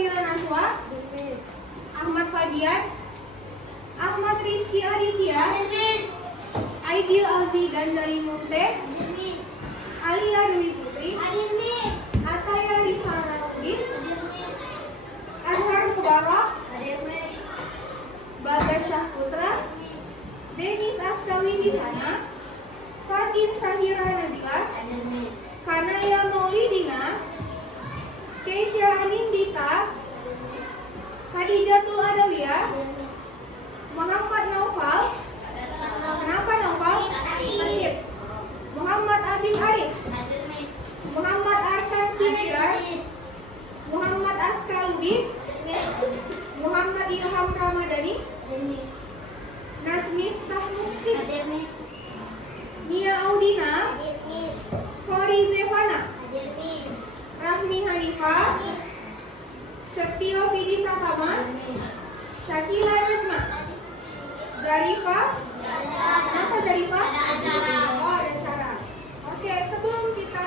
Safira Naswa, Ahmad Fabian, Ahmad Rizky Aditya, Aidil Alzi Gandali Mukte, Alia Dwi Putri, Ataya Risana Lubis, Azhar Mubarak, Bagas Syahputra, Denis Askawi Disana, Fatin Sahira Nabila, Kanaya Maulidina, Keisha Anindita, Hadijatul Adawiyah, Muhammad Naufal. Kenapa Naufal? Sakit. Muhammad Abid Arif, Muhammad Arkan Siregar, Muhammad Aska Lubis, Muhammad Ilham Ramadhani, Nazmi Tahmuksid, Nia Audina, Khori Zevana, Rahmi Hanifah, Sektio Vidi Pratama, Syakila Najma, Zarifah. Kenapa Zarifah? Oh, ada acara. Oke, sebelum kita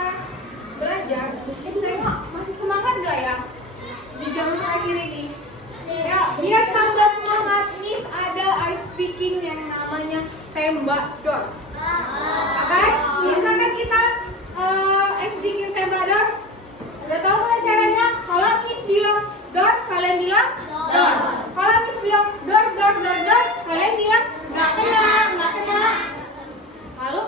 belajar, tengok masih semangat gak ya di jam terakhir ini? Ya, biar tambah semangat, Miss ada ice speaking yang namanya tembak dor. Oke, biasa kan kita ice speaking tembak dor. Udah tahu kan caranya? Kalau Miss bilang dor, kalian bilang dor. Kalau Miss bilang dor, kalian bilang nggak kena. Lalu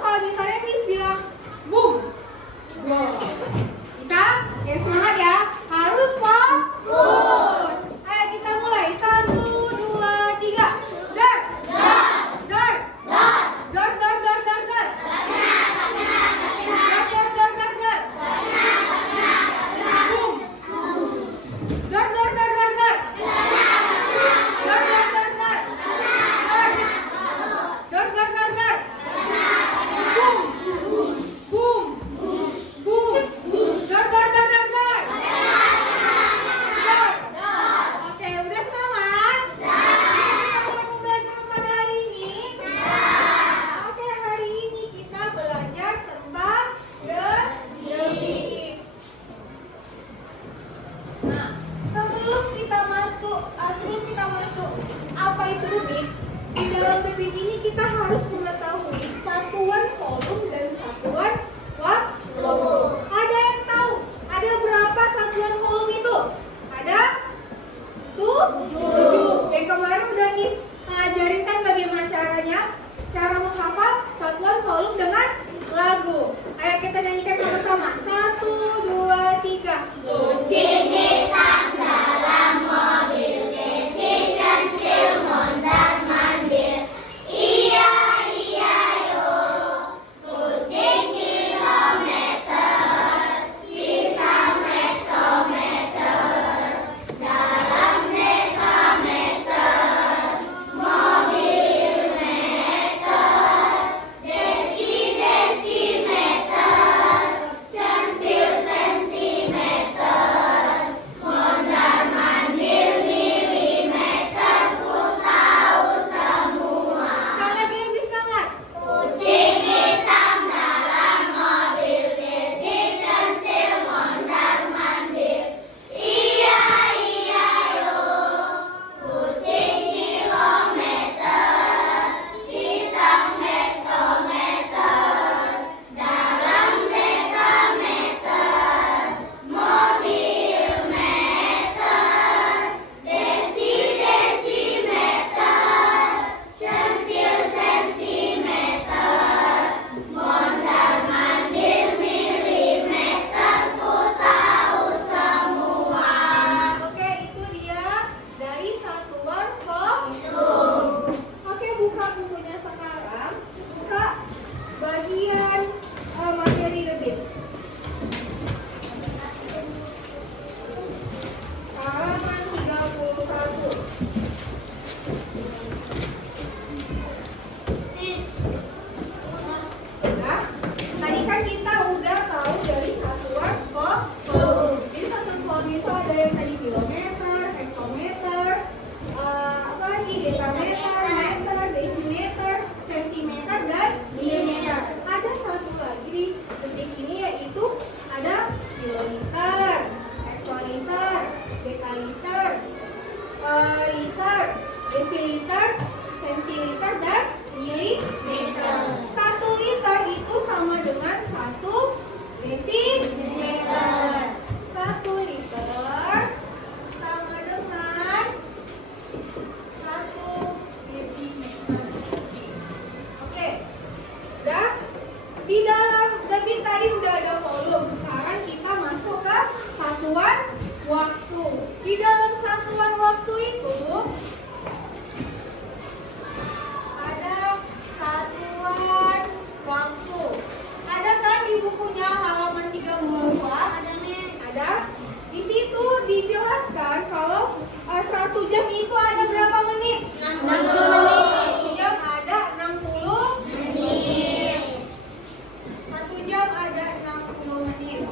Nadine.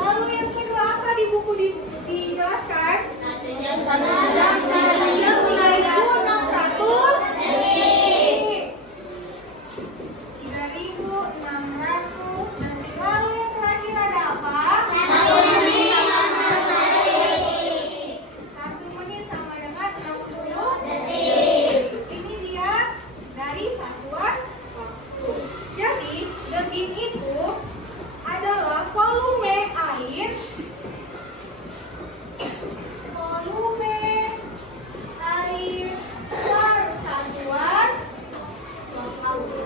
Lalu yang kedua apa di buku dijelaskan? 3.600 detik. 3.600 detik. Lalu yang terakhir ada apa? 1 menit sama dengan 60 detik. Ini dia dari satuan waktu. Jadi, detik itu adalah volume air per satuan waktu.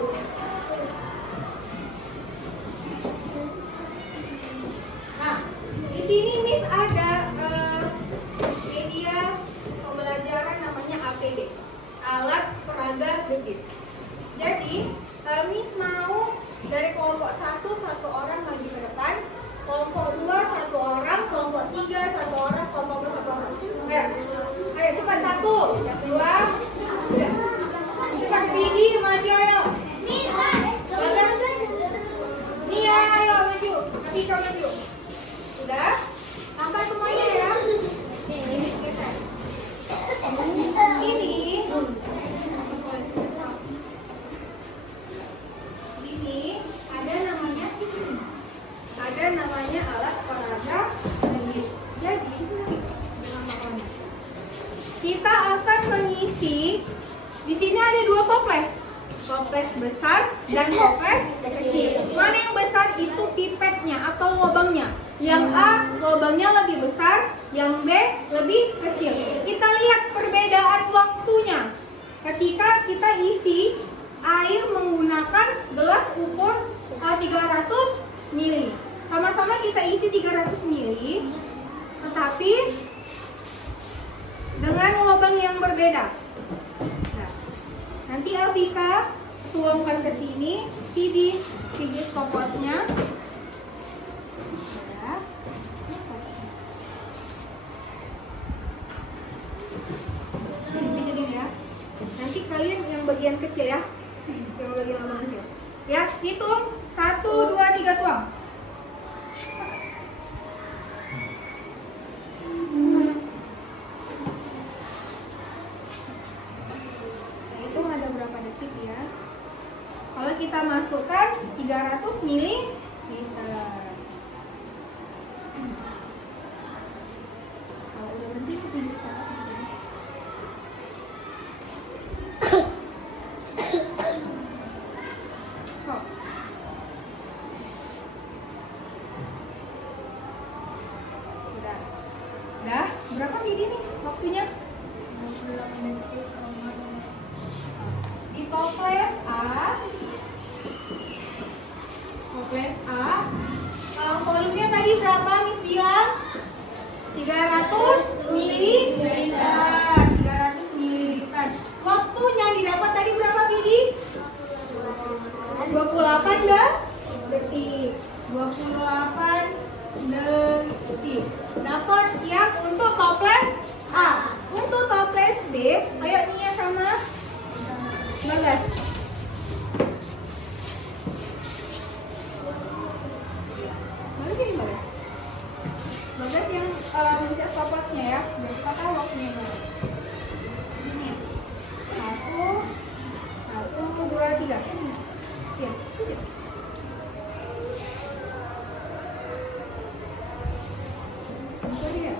Nah, di sini Miss ada media pembelajaran namanya APD, alat peraga detik. Jadi, Miss mau dari kelompok 1 satu orang maju ke depan, kelompok 2 satu orang, kelompok 3 satu orang, kelompok 4 satu orang. Ayo cepat 1, 2, 3. Cepat Pidi maju ayo. Bagas. Nia ayo maju. Atika maju. Sudah? Sampai semuanya ya. Ini geser. Ini ada namanya alat peraga detik. Jadi kita akan mengisi. Di sini ada 2 toples besar dan toples kecil. Mana yang besar itu pipetnya atau lubangnya. Yang A lubangnya lebih besar, yang B lebih kecil. Kita lihat perbedaan waktunya. Ketika kita isi air menggunakan gelas ukur 300 ml. Sama-sama kita isi 300 ml, tetapi dengan lubang yang berbeda. Nah, nanti Alvika tuangkan ke sini, Pidi stopwatchnya. Jadi ya, nanti kalian yang bagian kecil ya, yang bagian lubang kecil. Ya, hitung 1, 2, 3 tuang. Kalau kita masukkan 300 ml. Kalau udah berhenti itu pindah stopwatch. Udah, berapa Midi nih waktunya? 28 detik. Di toples A, volumenya tadi berapa Miss bilang? 300 ml. 300 ml. Waktunya didapat tadi berapa Midi? 28 detik. 28 detik. Dapat yang untuk toples A. Untuk toples B, ayo Nia sama Bagas. Bagas ini Bagas. Bagas yang bisa stopwatchnya ya. Biar kita tahu waktunya. Ini. 1, 2, 3. Ya, lanjut. Itu dia.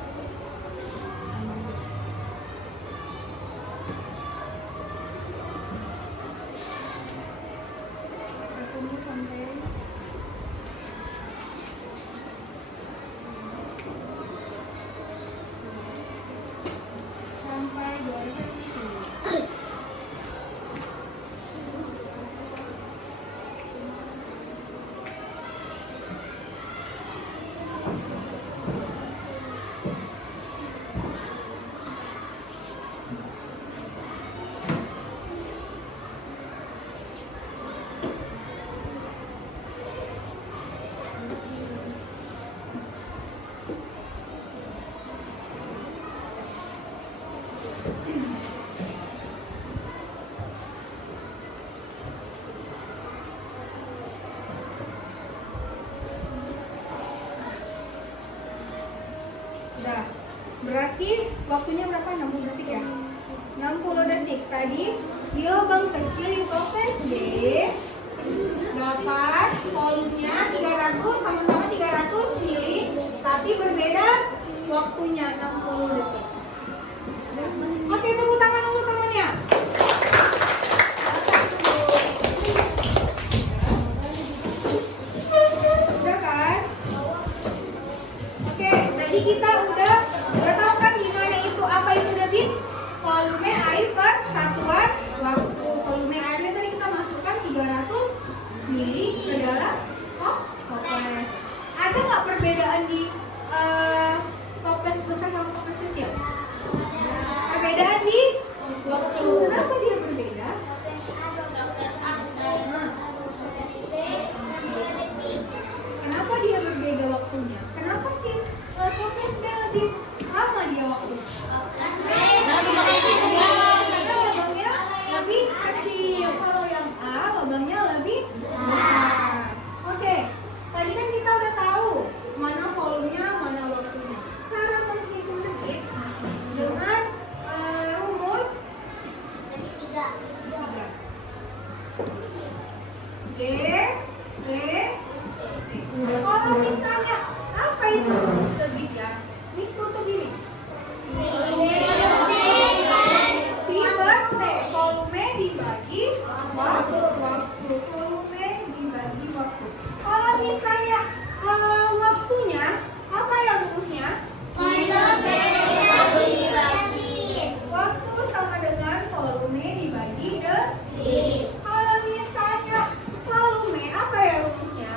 Sampai 2010. Berarti waktunya berapa? 60 detik ya? 60 detik. Tadi di lubang kecil di toples B dapat volumenya 300, sama-sama 300 mili, tapi berbeda waktunya 60 detik. Oke, tepuk tangan untuk temannya. Udah kan? Oke, tadi kita udah tahu kan gimana itu, apa itu detik? Volume air per satuan waktu. Volume airnya tadi kita masukkan 300 mili ke dalam toples. Ada nggak perbedaan di toples besar sama toples kecil? Perbedaan di waktu. Kenapa dia berbeda? Kenapa dia berbeda waktunya? Kenapa sih toples B lebih lama dia waktunya? Karena lubangnya lebih kecil. Kalau yang A lubangnya lebih besar. Oke, tadi kan kita udah tahu mana volumenya, mana waktunya. Cara menghitung detik dengan rumus 3. D, W, kalau misalnya apa itu rumus detik ya? Mix tutup ini. Volume dibagi waktu. Volume dibagi waktu. Kalau misalnya waktunya apa ya rumusnya? Waktu sama dengan volume dibagi detik. Kalau misalnya volume apa ya rumusnya?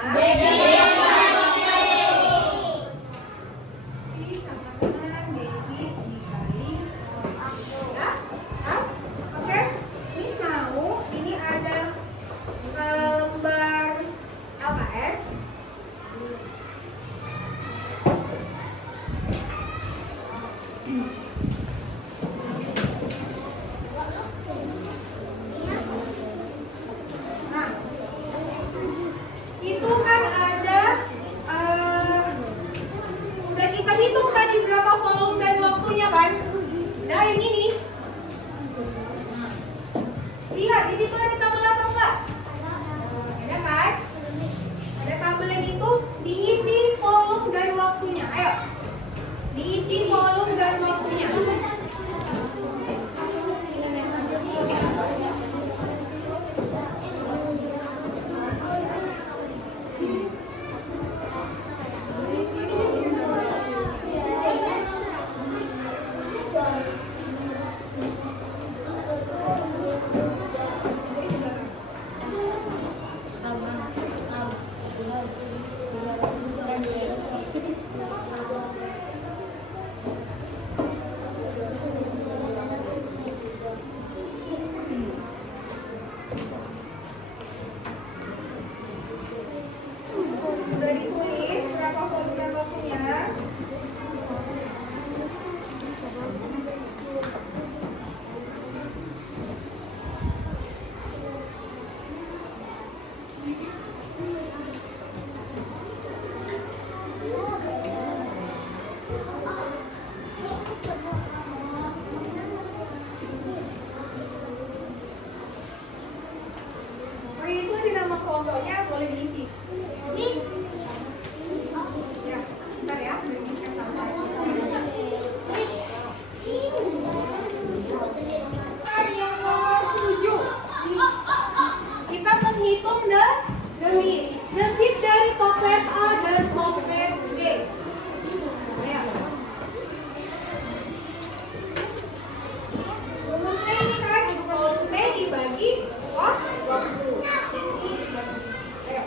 Sama dengan detik dikali ya. Oke, Miss mau ini ada lembar LKS. Nah, itu kan ada udah kita hitung tadi berapa volume dan waktunya kan? Nah, yang ini. Lihat di situ ada tabel apa enggak? Ada kan? Ada tabel yang itu diisi volume dan waktunya. Ayo. Diisi volume dan waktunya. Udah ditulis berapa volume dan waktunya? Oh, itu di nama kelompoknya boleh diisi. Ya, bentar ya, ini saya tambah. Yang nomor 7. Kita menghitung detik dari toples A dan toples B. Ayo. Rumusnya ini kan volume dibagi waktu. Ayo.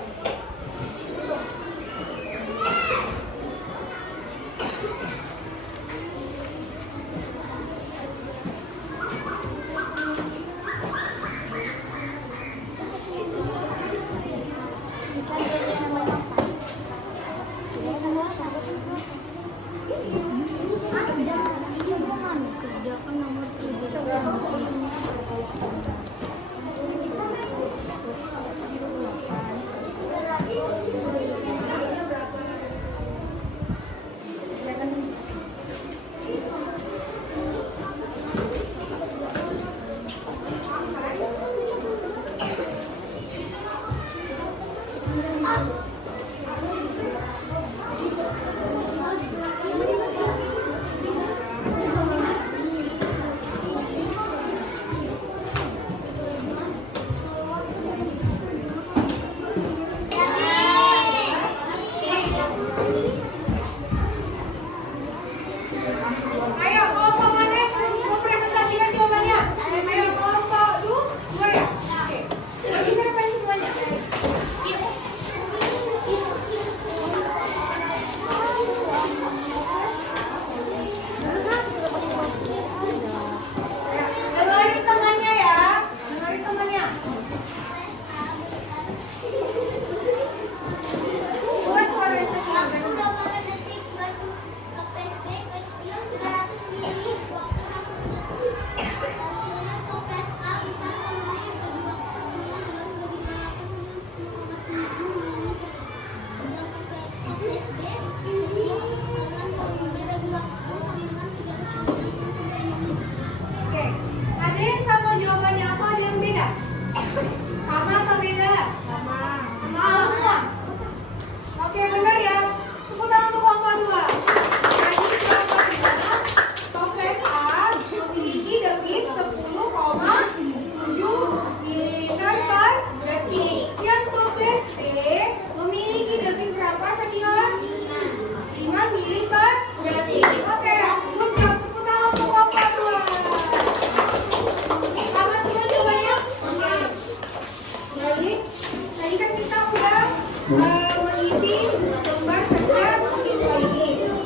isi lembar kerja siswa ini.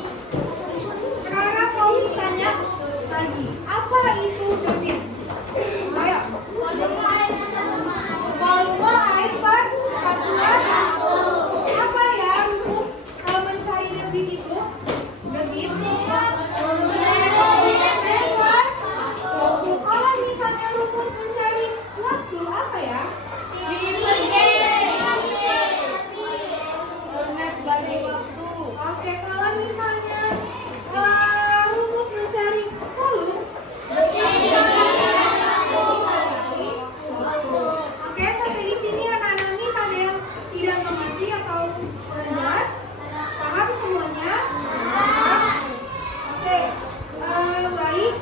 Sekarang mau tanya lagi, apa itu debit? Ayo. Volume air per satuan. Apa ya rumus mencari debit itu? Debit. Kalau misalnya rumus mencari waktu apa ya? Oke, kalau misalnya rumus mencari volume. Oke, sampai di sini anak-anak ini ada yang tidak mengerti atau kurang jelas? Paham semuanya? Oke, baik.